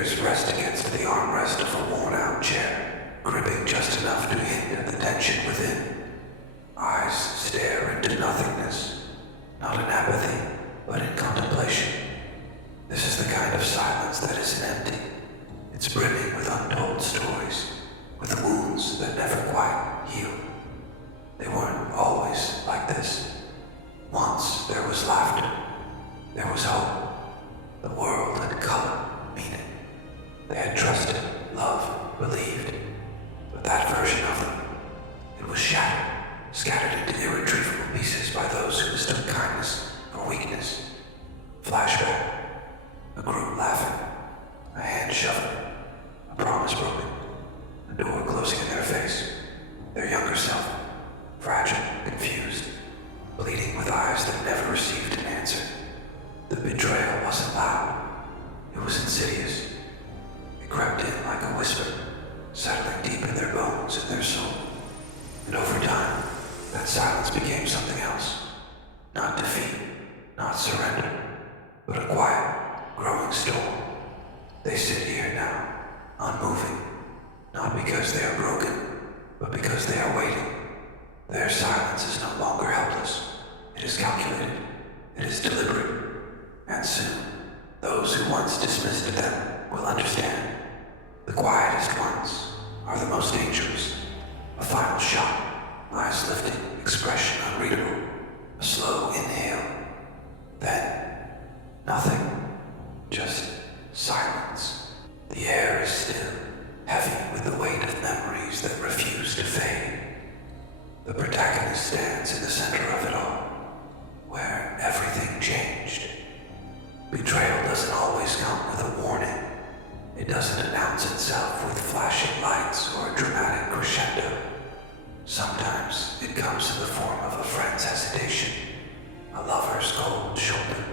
fingers rest against the armrest of a worn-out chair, gripping just enough to hint at the tension within. Eyes stare into nothingness, not in apathy, but in contemplation. This is the kind of silence that isn't empty. It's brimming with untold stories, with wounds that never quite heal. They weren't always like this. Once there was laughter, there was hope. The world had color, meaning. They had trusted, loved, believed. But that version of them, it was shattered, scattered into irretrievable pieces by those who mistook kindness for weakness. Flashback. A group laughing, a hand shoving, a promise broken, a door closing in their face. Their younger self, fragile, confused, bleeding with eyes that never received an answer. The betrayal wasn't loud. It was insidious. It crept in like a whisper, settling deep in their bones and their soul. And over time, that silence became something else. Not defeat, not surrender, but a quiet, growing storm. They sit here now, unmoving, not because they are broken, but because they are waiting. Their silence is no longer helpless. It is calculated. It is deliberate. And soon, those who once dismissed them will understand. The quietest ones are the most dangerous. A final shot, eyes lifting, expression unreadable. A slow inhale. Then, nothing. Just silence. The air is still, heavy with the weight of memories that refuse to fade. The protagonist stands in the center of it all, where everything changed. Betrayal doesn't always come with a warning. It doesn't announce itself with flashing lights or a dramatic crescendo. Sometimes it comes in the form of a friend's hesitation, a lover's cold shoulder,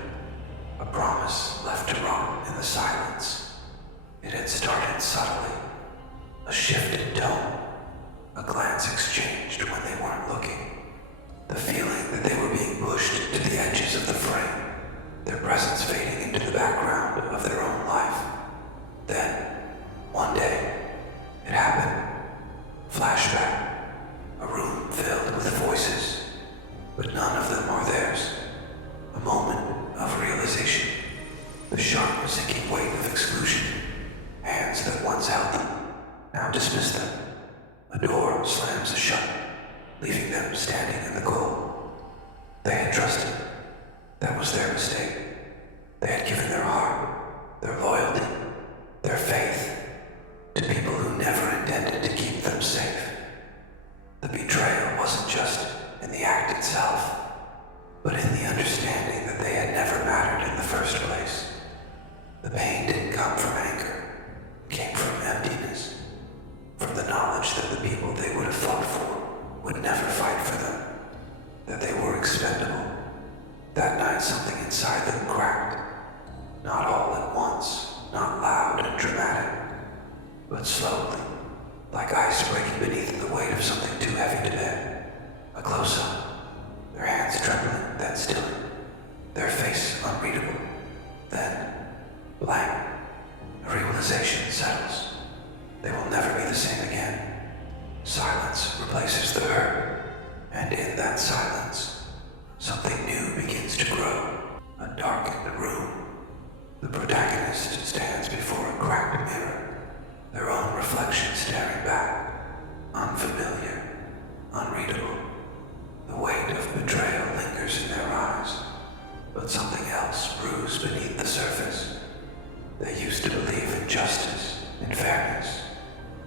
a promise left to rot in the silence. It had started subtly, a shift in tone, a glance exchanged when they weren't looking, the feeling that they were being pushed to the edges of the frame, their presence fading into the background of their own life. Then, one day, it happened. Flashback. A room filled with voices, but none of them are theirs. A moment of realization. The sharp, sinking weight of exclusion. Hands that once held them, now dismiss them. A door slams shut, leaving them standing in the cold. They had trusted. That was their mistake. They had given their heart, their loyalty, their faith to people who never intended to keep them safe. The betrayal wasn't just in the act itself, but in the understanding that they had never mattered in the first place. The pain didn't come from anger. It came from emptiness, from the knowledge that the people they would have fought for would never fight for them, that they were expendable. That night something inside them cracked, not all at once, not loud and dramatic, but slowly, like ice breaking beneath the weight of something too heavy to bear. A close-up, their hands trembling, then stilling, their face unreadable, then blank. A realization settles. They will never be the same again. Silence replaces the hurt, and in that silence, something new begins to grow. A darkened room. The protagonist stands before a cracked mirror, their own reflection staring back, unfamiliar, unreadable. The weight of betrayal lingers in their eyes, but something else brews beneath the surface. They used to believe in justice, in fairness,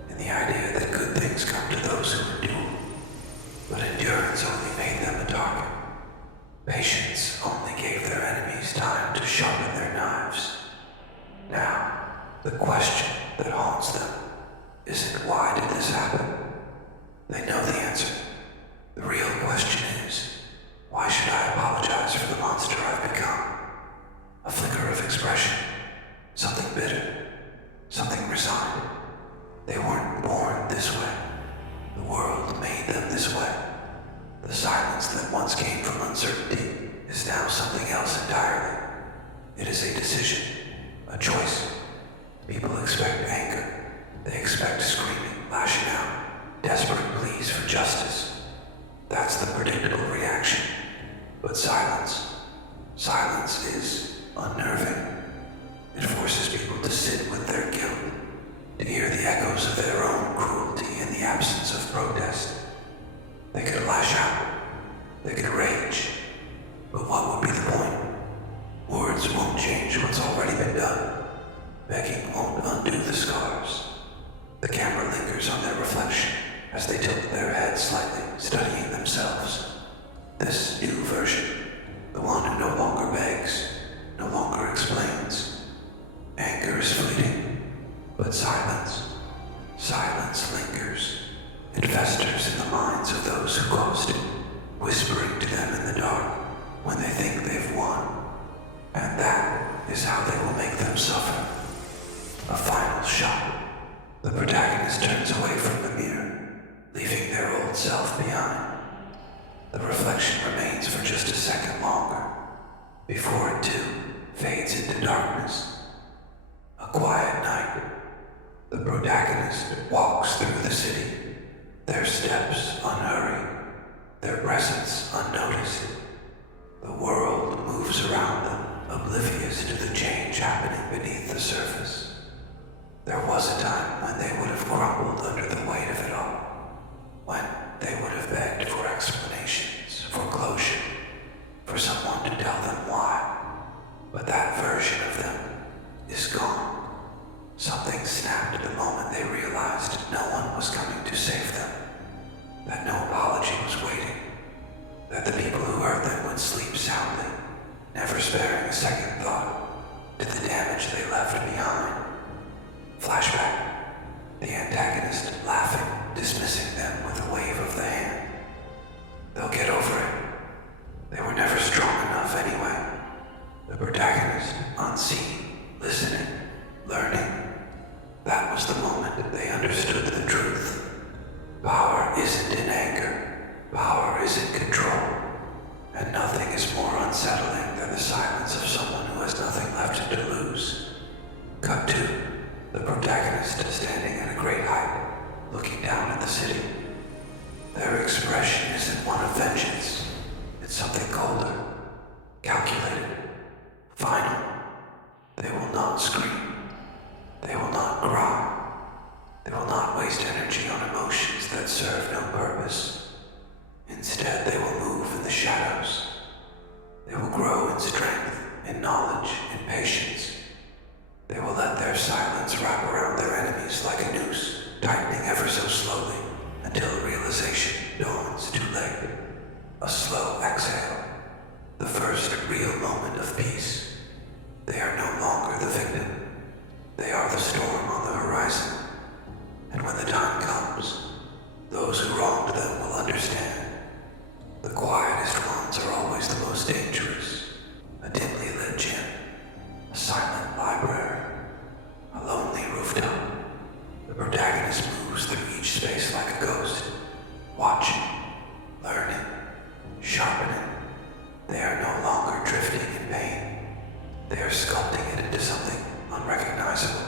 in the idea that good things come to those who endure. But endurance only made them a target. Patience only gave their enemies time to sharpen their knives. Now, the question that haunts them isn't why did this happen? They know the answer. The real question is, why should I apologize for the monster I've become? A flicker of expression, something bitter, something resigned. They weren't born this way. The world made them this way. The silence that once came from uncertainty is now something else entirely. It is a decision, a choice. People expect anger. They expect screaming, lashing out, desperate pleas for justice. That's the predictable reaction. But silence is unnerving. It forces people to sit with their guilt, to hear the echoes of their own cruelty in the absence of protest. They could lash out, they could rage, but what would be the point? Words won't change what's already been done. Begging won't undo the scars. The camera lingers on their reflection as they tilt their heads slightly, studying themselves. This new version, the one who no longer begs, no longer explains. Anger is fleeting, but silence lingers. It festers in the minds of those who caused it, whispering to them in the dark when they think they've won. And that is how they will make them suffer. A final shot. The protagonist turns away from the mirror, leaving their old self behind. The reflection remains for just a second longer, before it too fades into darkness. A quiet night. The protagonist walks through the city, their steps unhurried, their presence unnoticed. The world moves around them, oblivious to the change happening beneath the surface. There was a time when they would have crumbled under the weight of it all, when they would have begged for explanations, for closure, for someone to tell them why. But that version of them is gone. Something snapped the moment they realized no one was coming to save them, that no apology was waiting, that the people who hurt them would sleep soundly, never sparing a second thought to the damage they left behind. Flashback. The antagonist laughing, dismissing them with a wave of the hand. They'll get over it. They were never strong enough anyway. The protagonist, unseen, listening, learning. That was the moment that they understood the truth. Power isn't in anger. Power is in control. And nothing is more unsettling than the silence of someone who has nothing left to lose. Cut to the protagonist standing at a great height, looking down at the city. Their expression isn't one of vengeance. It's something colder, calculated, final. They will not scream. They will not cry. They will not waste energy on emotions that serve no purpose. Instead, they will move in the shadows. They will grow in strength, in knowledge, in patience. They will let their silence wrap around their enemies like a noose, tightening ever so slowly until realization dawns too late. A slow exhale, the first real moment of peace. They are no longer the victim. They are the storm on the horizon. And when the time comes, those who wronged them will understand. The quietest ones are always the most dangerous. A dimly lit gym, a silent library, a lonely rooftop. The protagonist moves through each space like a ghost, watching, learning, sharpening. They are no longer drifting in pain. They are sculpting it into something unrecognizable.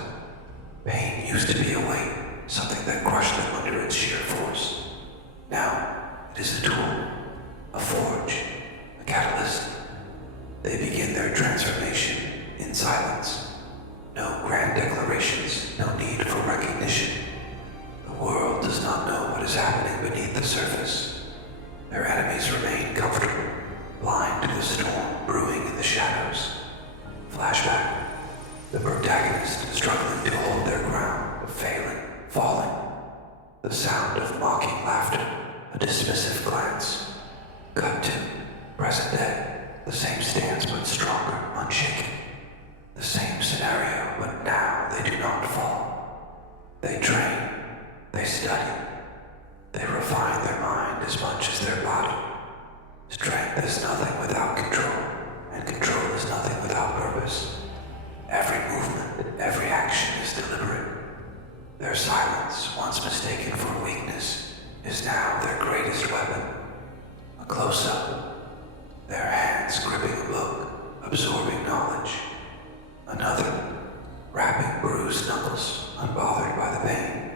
Pain used to be a weight, something that crushed them under its sheer force. Now, it is a tool, a forge, a catalyst. They begin their transformation in silence. No grand declarations, no need for recognition. The world does not know what is happening beneath the surface. Their enemies remain comfortable, blind to the storm brewing in the shadows. Flashback. The protagonist struggling to hold their ground, failing, falling. The sound of mocking laughter, a dismissive glance. Cut to present day. The same stance but stronger, unshaken. The same scenario, but now they do not fall. They train, they study, they refine their mind as much as their body. Strength is nothing without control, and control is nothing without purpose. Every movement, every action is deliberate. Their silence, once mistaken for weakness, is now their greatest weapon. A close-up, their hands gripping a book, absorbing knowledge. Another, rapping bruised knuckles, unbothered by the pain.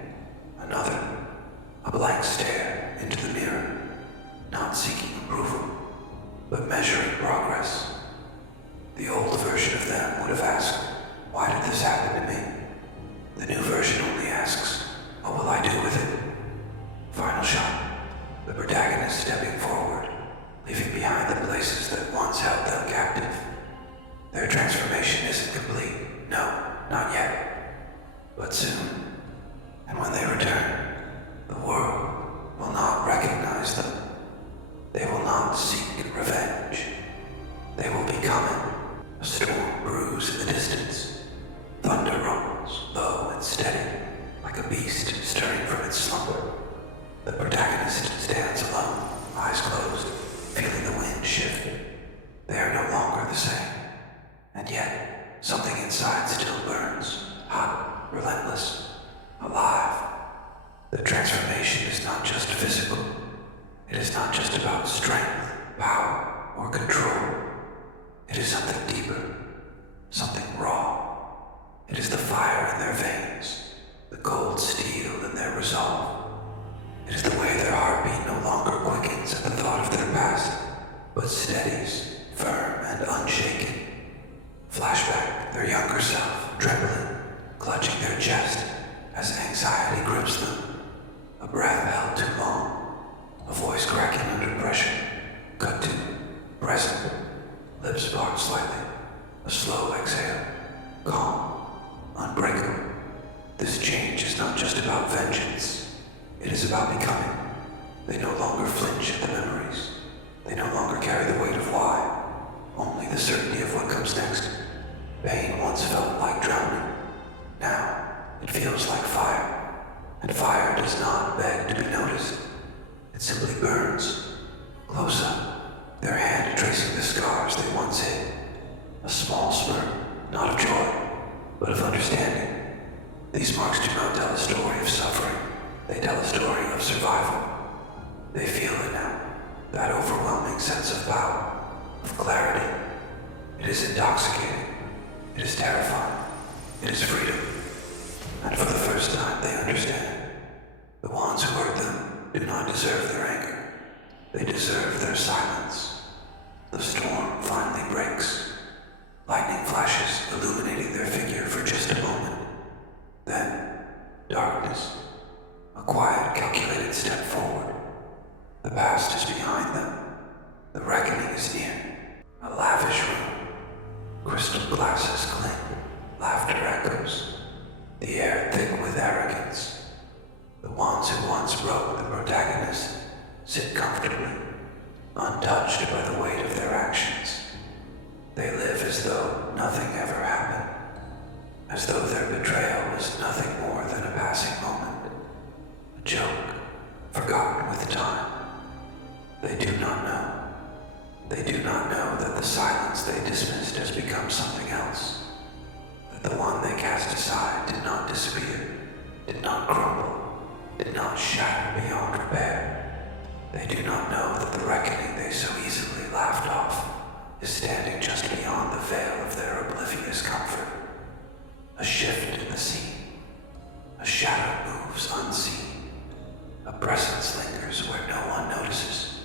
Another, a blank stare into the mirror, not seeking approval, but measuring progress. The old version of them would have asked, why did this happen to me? The new version only asks, what will I do with it? Final shot, the protagonist stepping forward, leaving behind the places that once held them captive. Their transformation isn't complete, no, not yet, but soon. And when they return, the world will not recognize them. They will not seek revenge. They will be coming. A storm brews in the distance. Thunder rumbles, low and steady, like a beast stirring from its slumber. The protagonist stands alone, eyes closed, feeling the wind shift. They are no longer the same. And yet, something inside still burns, hot, relentless, alive. The transformation is not just physical. It is not just about strength, power, or control. It is something deeper, something raw. It is the fire in their veins, the cold steel in their resolve. It is the way their heartbeat no longer quickens at the thought of their past, but steadies, firm and unshaken. Flashback, their younger self, trembling, clutching their chest as anxiety grips them. A breath held too long, a voice cracking under pressure. Cut to present, lips parted slightly, a slow exhale, calm, unbreakable. This change is not just about vengeance, it is about becoming. They no longer flinch at the memories. They no longer carry the weight of why, only the certainty of what comes next. Pain once felt like drowning. Now, it feels like fire. And fire does not beg to be noticed. It simply burns. Close up, their hand tracing the scars they once hid. A small smirk, not of joy, but of understanding. These marks do not tell a story of suffering. They tell a story of survival. They feel it now, that overwhelming sense of power, of clarity. It is intoxicating. It is terrifying. It is freedom. And for the first time they understand. The ones who hurt them do not deserve their anger. They deserve their silence. The storm finally breaks. Lightning flashes, illuminating their figure for just a moment. Then, darkness. A quiet, calculated step forward. The past is behind them. The reckoning is near. A lavish room. Crystal glasses clink. Laughter echoes. The air thick with arrogance. The ones who once broke the protagonist sit comfortably, untouched by the weight of their actions. They live as though nothing ever happened, as though their betrayal was nothing more than a passing moment, a joke, forgotten with time. They do not know. They do not know that the silence they dismissed has become something else, that the one they cast aside did not disappear, did not crumble, did not shatter beyond repair. They do not know that the reckoning they so easily laughed off is standing just beyond the veil of their oblivious comfort. A shift in the scene. A shadow moves unseen. A presence lingers where no one notices.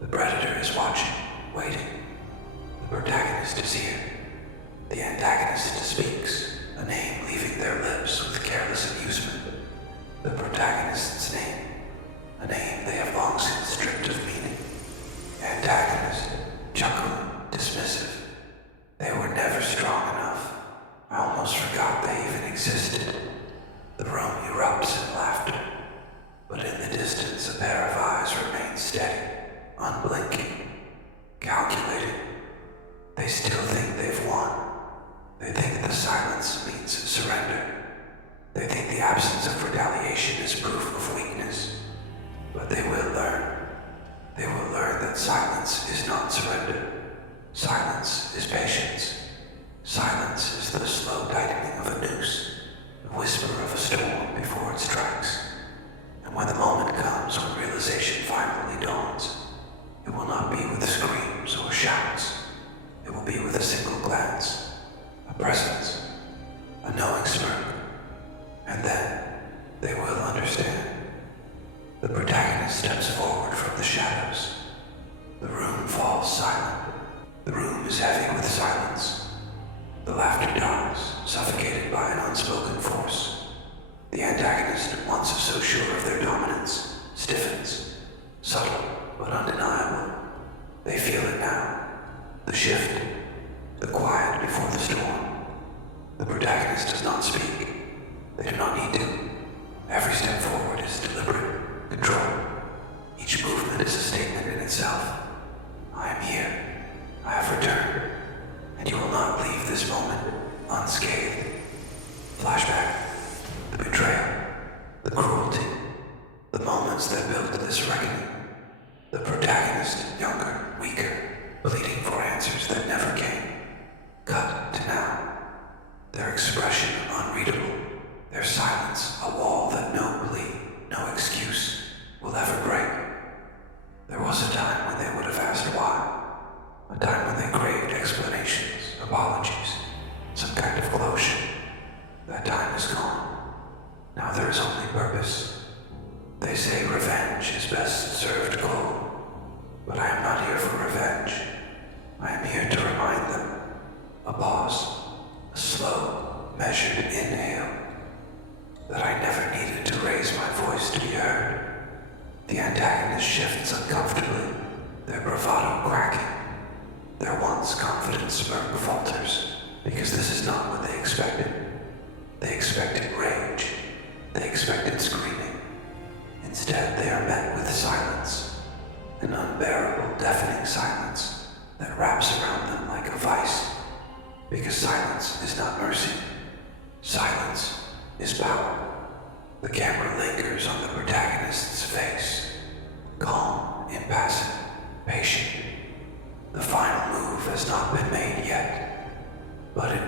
The predator is watching, waiting. The protagonist is here. The antagonist speaks, a name leaving their lips with careless amusement. The protagonist's name, a name they have long since stripped of meaning. Antagonist, chuckling, dismissive. They were never strong enough. I almost forgot they even existed. The room erupts in laughter, but in the distance a pair of eyes remain steady, unblinking, calculating. They still think they've won. They think the silence means surrender. They think the absence of retaliation is proof of weakness. But they will learn. They will learn that silence is not surrender. Silence is patience. Silence is the slow tightening of a noose, the whisper of a storm before it strikes. And when the moment comes when realization finally dawns, it will not be with screams or shouts. It will be with a single glance, a presence, a knowing steps forward from the shadows. The room falls silent. The room is heavy with silence. The laughter dies, suffocated by an unspoken force. The antagonist, once so sure of their dominance, stiffens, subtle but undeniable. They feel it now. The shift, the quiet before the storm. The protagonist does not speak. They do not need to. Every step forward is deliberate, controlled. Each movement is a statement in itself. I am here. I have returned. And you will not leave this moment unscathed. Flashback. The betrayal. The cruelty. The moments that built this reckoning. The protagonist, younger, weaker, pleading for answers that never came. Cut to now. Their expression unreadable. Their silence a wall that no plea, no excuse will ever break. There was a time when they would have asked why. A time when they craved explanations, apologies, some kind of closure. That time is gone. Now there is only purpose. They say revenge is best served cold. But I am not here for revenge. I am here to remind them. A pause. A slow, measured inhale. That I never needed to raise my voice to be heard. The antagonist shifts uncomfortably, their bravado cracking. Their once confident smirk falters, because this is not what they expected. They expected rage. They expected screaming. Instead, they are met with silence, an unbearable, deafening silence that wraps around them like a vice. Because silence is not mercy. Silence is power. The camera lingers on the protagonist's face, calm, impassive, patient. The final move has not been made yet, but it